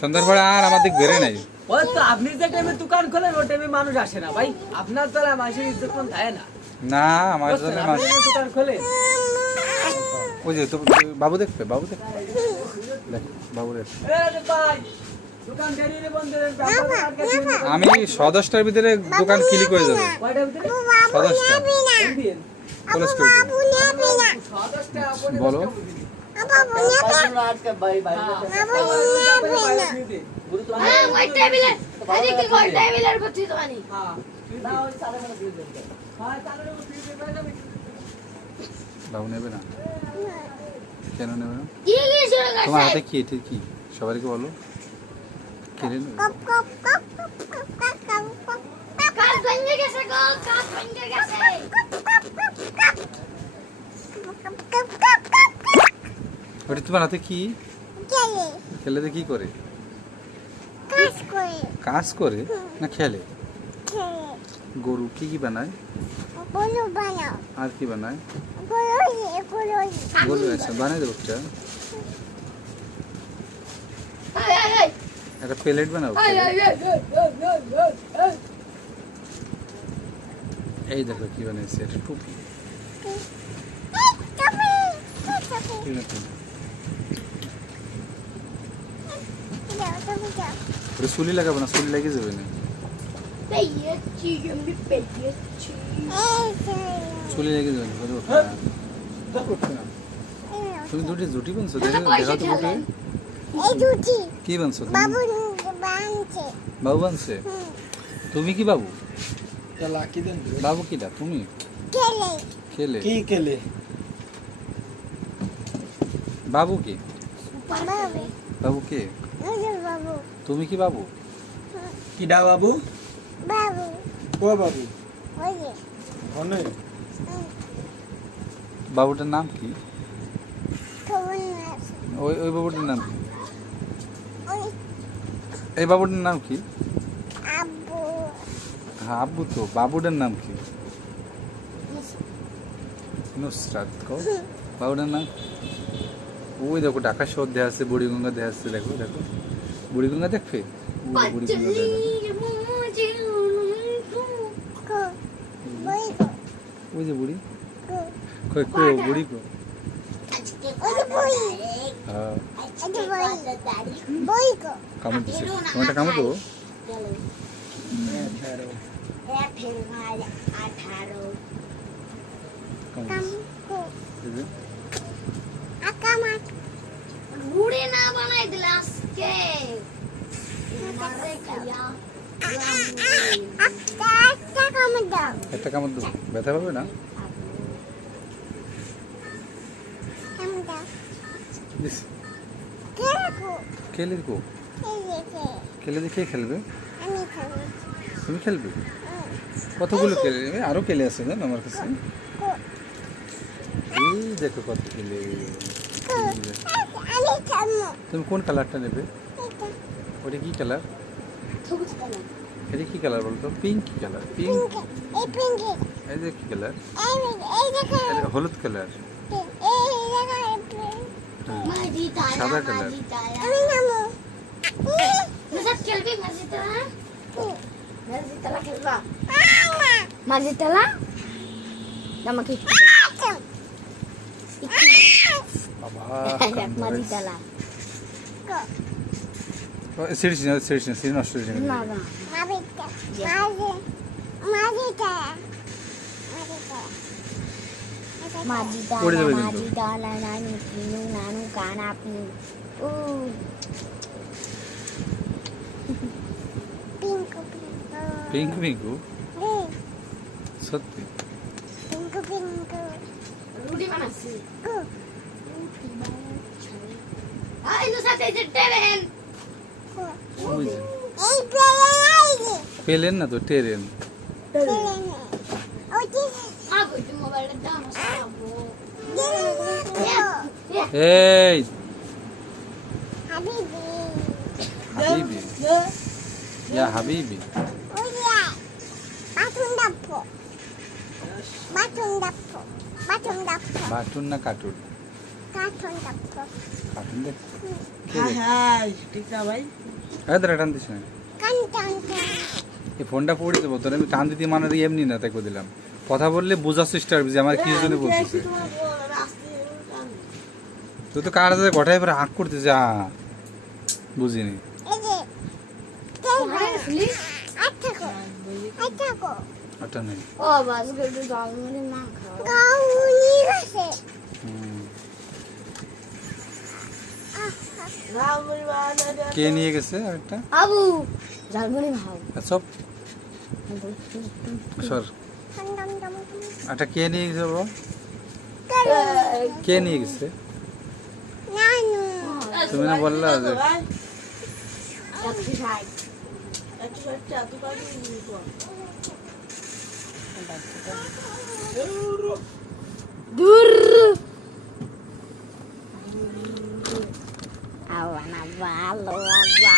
সন্ধ্যার পরে আর আমাদের বেরে নাই। ওই তো আপনি যে টাইমে দোকান খোলেন ওই টাইমে মানুষ আসে না ভাই, আপনার দ্বারা মানুষের ইজ্জত কোন থাকে না। না আমার জন্য আপনি যে দোকান খোলেন ওই যে তো বাবু দেখবে, বাবু দেখবে, দেখ বাবু দেখ। ভাই দোকান দেরি বন্ধ করেন, ব্যাপার আর কাছে আমি 10:10টার ভিতরে দোকান ক্লিক হয়ে যাবে। কয়টার ভিতরে 10:10টা দিন ক্লোজ করে দেব। সদস্যটা আপনি বলো ভাই ভাই হ্যাঁ ওই টেবিলে আরে কি কই টেবিলের বসে তো আনি হ্যাঁ না ওই চালে মানে দিয়ে দেন হ্যাঁ চালে মানে দিয়ে দেন যাবে বাবু নেবে না, কেন নেবে না? কি কি শুরু তোমার করছে হাতে কি, এটা কি সবাইকে বলো, কেড়ে নেবে? কাজ ভেঙে গেছে গো, কাজ ভেঙে গেছে। ওটা তোমার হাতে কি, খেলে কি করে? কাজ করে না খেলে? গরু কি কি বানায় আর কি বানায়? গরু আচ্ছা বানাই দেবো একটা, এই এই একটা প্লেট বানাবো। এই এই দেখো কি বানিয়েছে, একটা টুপি। ঠিক আছে, ওটা চুলি লাগাবো না, চুলি লাগিয়ে যাবে না, পেয়েছি আমি পেয়েছি চুলি লেগে যাবে না, বুঝতে পারছো না? উঠবে না। তুমি দুটি জুটি বানছো, দেখাও তো দুটি কি বানছো তুমি? বাবু বানছে? তুমি কি বাবু? বাবু কিটা তুমি? খেলে কি খেলে বাবু কি? বাবু কে? তুমি কি বাবু? কিডা বাবু ও বাবু অনেক বাবুটার নাম কি? ওই ওই বাবুটার নাম কি? এই বাবুটার নাম কি? হ্যাঁ আব্বু তো, বাবুটার নাম কি? নুসরাত কো। বাবুটার নাম ওই দেখো, ঢাকা শহর দেয়া আছে, বুড়িগঙ্গা দেয়া আছে, দেখো দেখো বুড়িগঙ্গা দেখবে, বুড়িগঙ্গা দেয়া ওই যে বুড়ি কই কো, বুড়ি কো। হ্যাঁ কামড় দিছে, তোমারটা কামড় দেবো। ঘুরে না বানাই দিলে আজকে মারে খাইয়া একটা কামড় দেবো, ব্যথা পাবে না? দিছি। খেলে কো, খেলে দিয়ে খেলবে, তুমি খেলবে? কতগুলো কেলে নেবে, আরো কেলে আছে জানো আমার কাছে, এই দেখো কত কেলে। তুমি কোন কালারটা নেবে? ওটা কি কালার? সবুজ কালার এটা কি কালার বলতো? Pink colour, pink. এই যে কি কালার? হলুদ কালার, মাঝি তালা সাদা কালার। মাঝি তালা নসাদ খেলবি মাঝি তালা মাঝি তালা খেলবা মাঝি তালা আমাকে বাবা মাঝি তালা সিরিজ না, সিরিজ না, সিরিজ নষ্ট হয়েছে না না মাঝি পড়ে তালা যাবে কিন্তু। মাঝি তালা নানু কিনু নানু কানা আপনি ও পিঙ্ক পিঙ্কু সত্যি। রুটি বানাচ্ছি আই নসাদ এই যে টেবেন ওই যে পেলেন না তো, টেরেন। আগো তুমি মোবাইলের দাম সারাবো এই হাবিবি, ইয়া হাবিবি, বাটুন না কার্টুন? কাটুন দেখ হাই হাই ঠিক না ভাই এদের টান দিস না এই ফোনটা পড়ে দেবো তোর আমি টান দিতে মানে এমনি না তাই করে দিলাম কথা বললে বোঝার চেষ্টা করবি যে আমার কি জন্য বলতেছে তুই তো কার সাথে ঘটাই পরে হাঁক করতে যা বুঝিনি ওটা নেই ও বাস গেটে জলমুড়ি মা খাও হুম। রামুই বানা কে নিয়ে গেছে একটা আবু জলমুড়ি খাও সব সর একটা কে নিয়ে গেছে বাবা কে নিয়ে গেছে তুমি না বললা যে ভাই একটু খাই একটু সরটা তুই পাবি তো দূর আওয়ানা ভালো বাবা